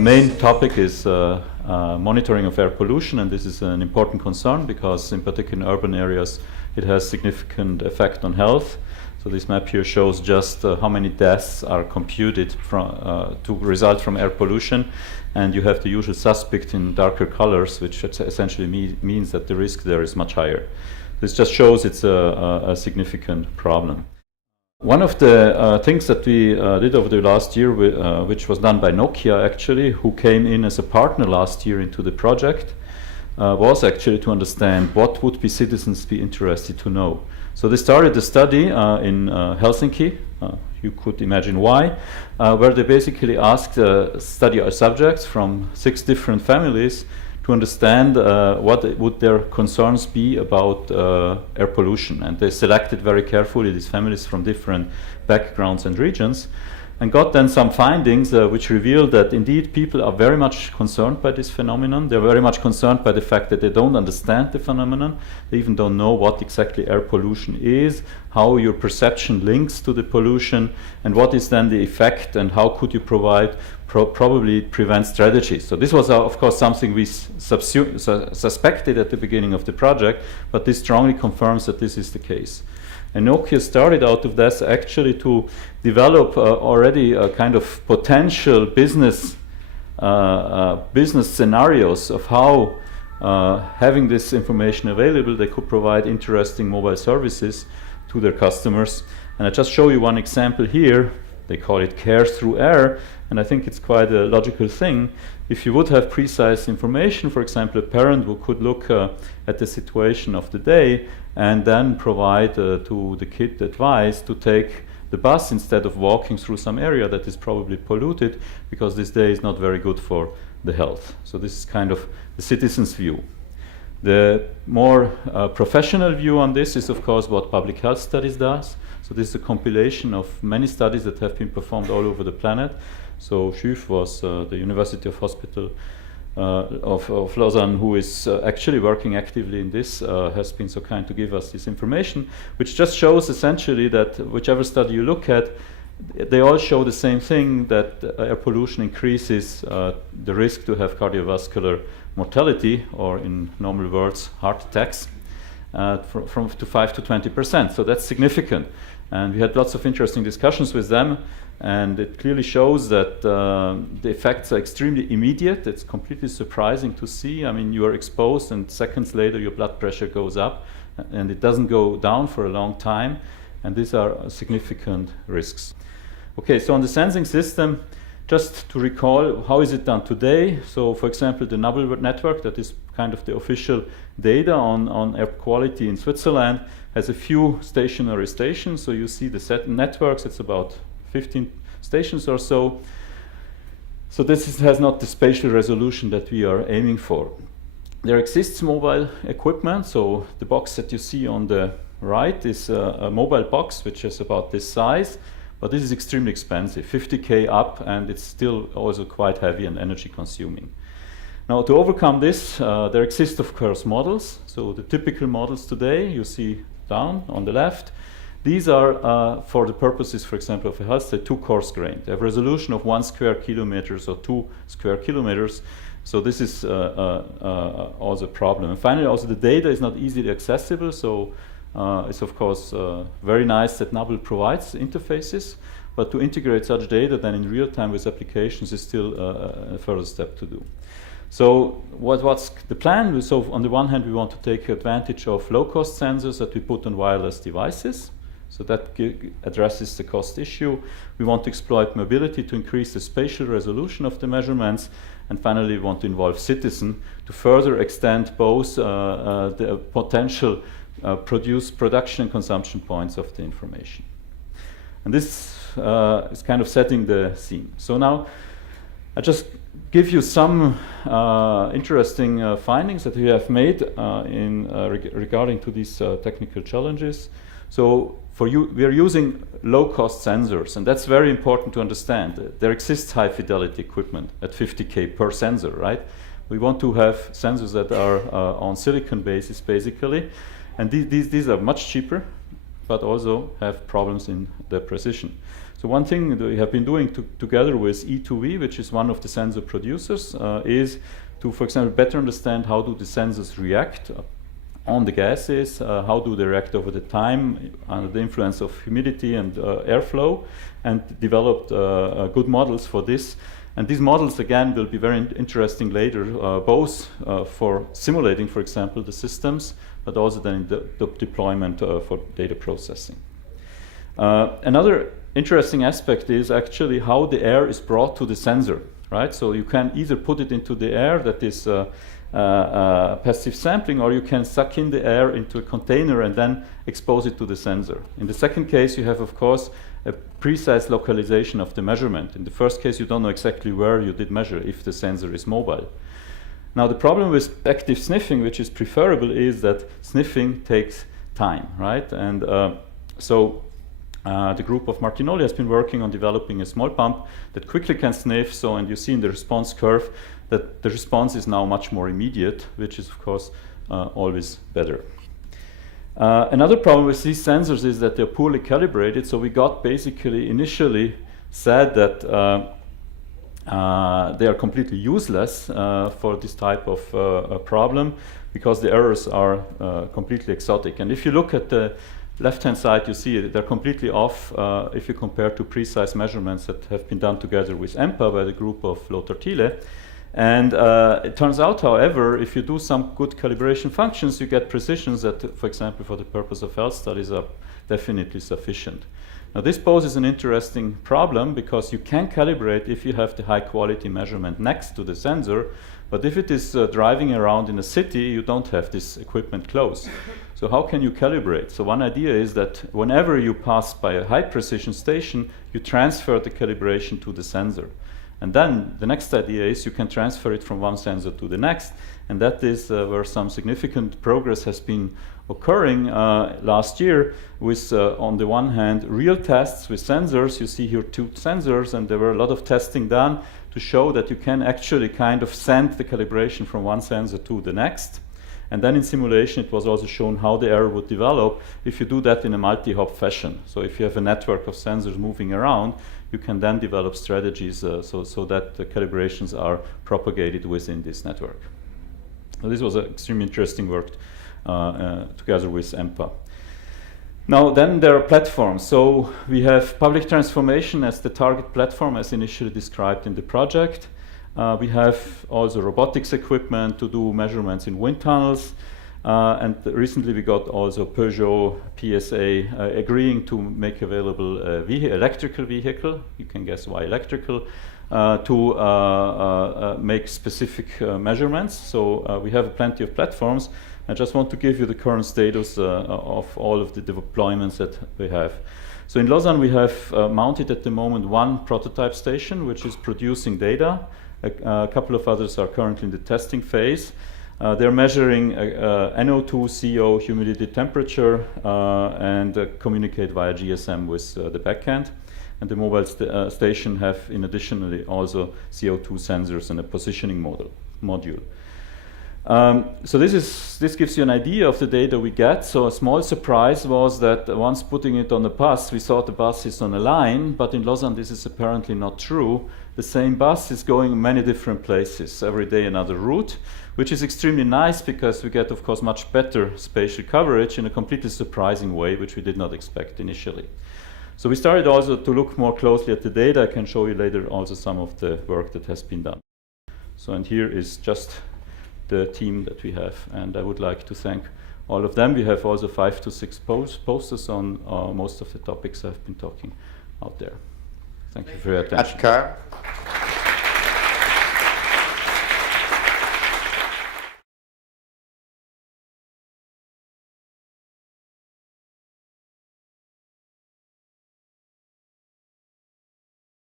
main topic is monitoring of air pollution, and this is an important concern because in particular in urban areas it has significant effect on health. So this map here shows just how many deaths are computed to result from air pollution, and you have the usual suspect in darker colors, which essentially means that the risk there is much higher. This just shows it's a significant problem. One of the things that we did over the last year, which was done by Nokia actually, who came in as a partner last year into the project, was actually to understand what would citizens be interested to know. So they started a study in Helsinki, you could imagine why, where they basically asked study subjects from 6 different families to understand what would their concerns be about air pollution. And they selected very carefully these families from different backgrounds and regions, and got then some findings which revealed that indeed people are very much concerned by this phenomenon. They're very much concerned by the fact that they don't understand the phenomenon. They even don't know what exactly air pollution is, how your perception links to the pollution, and what is then the effect, and how could you provide probably prevent strategies. So this was of course something we suspected at the beginning of the project, but this strongly confirms that this is the case. And Nokia started out of this actually to develop already a kind of potential business scenarios of how having this information available, they could provide interesting mobile services to their customers. And I just show you one example here. They call it care through air, and I think it's quite a logical thing. If you would have precise information, for example, a parent who could look at the situation of the day and then provide to the kid advice to take the bus instead of walking through some area that is probably polluted because this day is not very good for the health. So this is kind of the citizen's view. The more professional view on this is of course what public health studies does. So this is a compilation of many studies that have been performed all over the planet. So Schüff was the University of Hospital of Lausanne, who is actually working actively in this, has been so kind to give us this information, which just shows essentially that whichever study you look at, they all show the same thing, that air pollution increases the risk to have cardiovascular mortality, or in normal words, heart attacks, from 5 to 20%. So that's significant. And we had lots of interesting discussions with them, and it clearly shows that the effects are extremely immediate. It's completely surprising to see. I mean, you are exposed and seconds later your blood pressure goes up, and it doesn't go down for a long time, and these are significant risks. Okay, so on the sensing system, just to recall, how is it done today? So for example, the Nubble network, that is kind of the official data on air quality in Switzerland, has a few stationary stations. So you see the set networks, it's about 15 stations or so. So this has not the spatial resolution that we are aiming for. There exists mobile equipment. So the box that you see on the right is a mobile box which is about this size, but this is extremely expensive, 50K up, and it's still also quite heavy and energy consuming. Now to overcome this, there exist of course models. So the typical models today you see down on the left. These are for the purposes, for example, of a health study, 2 coarse grained. They have a resolution of 1 square kilometer or 2 square kilometers. So this is also a problem. And finally, also the data is not easily accessible. So it's of course very nice that Nubble provides interfaces, but to integrate such data then in real time with applications is still a further step to do. So what's the plan? So on the one hand, we want to take advantage of low-cost sensors that we put on wireless devices. So that addresses the cost issue. We want to exploit mobility to increase the spatial resolution of the measurements. And finally, we want to involve citizens to further extend both the potential production and consumption points of the information. And this is kind of setting the scene. So now I just give you some interesting findings that we have made regarding to these technical challenges. So we are using low-cost sensors, and that's very important to understand. There exists high-fidelity equipment at 50K per sensor, right? We want to have sensors that are on silicon basis, basically, and these are much cheaper, but also have problems in their precision. So one thing that we have been doing together with E2V, which is one of the sensor producers, is to, for example, better understand how do the sensors react on the gases, how do they react over the time under the influence of humidity and airflow, and developed good models for this. And these models, again, will be very interesting later, both for simulating, for example, the systems, but also then in the deployment for data processing. Another interesting aspect is actually how the air is brought to the sensor, right? So you can either put it into the air, that is passive sampling, or you can suck in the air into a container and then expose it to the sensor. In the second case, you have, of course, a precise localization of the measurement. In the first case, you don't know exactly where you did measure if the sensor is mobile. Now, the problem with active sniffing, which is preferable, is that sniffing takes time, right? And the group of Martinoli has been working on developing a small pump that quickly can sniff. So, and you see in the response curve that the response is now much more immediate, which is, of course, always better. Another problem with these sensors is that they're poorly calibrated. So we got basically initially said that they are completely useless for this type of problem because the errors are completely exotic. And if you look at the left-hand side, you see they're completely off if you compare to precise measurements that have been done together with EMPA by the group of Lothar Thiele. And it turns out, however, if you do some good calibration functions, you get precisions that, for example, for the purpose of health studies, are definitely sufficient. Now, this poses an interesting problem because you can calibrate if you have the high-quality measurement next to the sensor, but if it is driving around in a city, you don't have this equipment close. So how can you calibrate? So one idea is that whenever you pass by a high-precision station, you transfer the calibration to the sensor. And then the next idea is you can transfer it from one sensor to the next, and that is where some significant progress has been occurring last year with, on the one hand, real tests with sensors. You see here 2 sensors, and there were a lot of testing done to show that you can actually kind of send the calibration from one sensor to the next. And then in simulation, it was also shown how the error would develop if you do that in a multi-hop fashion. So if you have a network of sensors moving around, you can then develop strategies so that the calibrations are propagated within this network. So this was an extremely interesting work together with EMPA. Now, then there are platforms. So we have public transformation as the target platform as initially described in the project. We have also robotics equipment to do measurements in wind tunnels. And recently we got also Peugeot PSA agreeing to make available electrical vehicle, you can guess why electrical, to make specific measurements. So we have plenty of platforms. I just want to give you the current status of all of the deployments that we have. So in Lausanne we have mounted at the moment 1 prototype station which is producing data. A couple of others are currently in the testing phase. They're measuring NO2, CO, humidity, temperature, and communicate via GSM with the backend. And the mobile station have, in additionally, also CO2 sensors and a positioning module. So this gives you an idea of the data we get. So a small surprise was that once putting it on the bus, we thought the bus is on a line, but in Lausanne this is apparently not true. The same bus is going many different places, every day another route, which is extremely nice because we get, of course, much better spatial coverage in a completely surprising way, which we did not expect initially. So we started also to look more closely at the data. I can show you later also some of the work that has been done. So, and here is just the team that we have, and I would like to thank all of them. We have also 5 to 6 posters on most of the topics I've been talking out there. Thank you for your attention.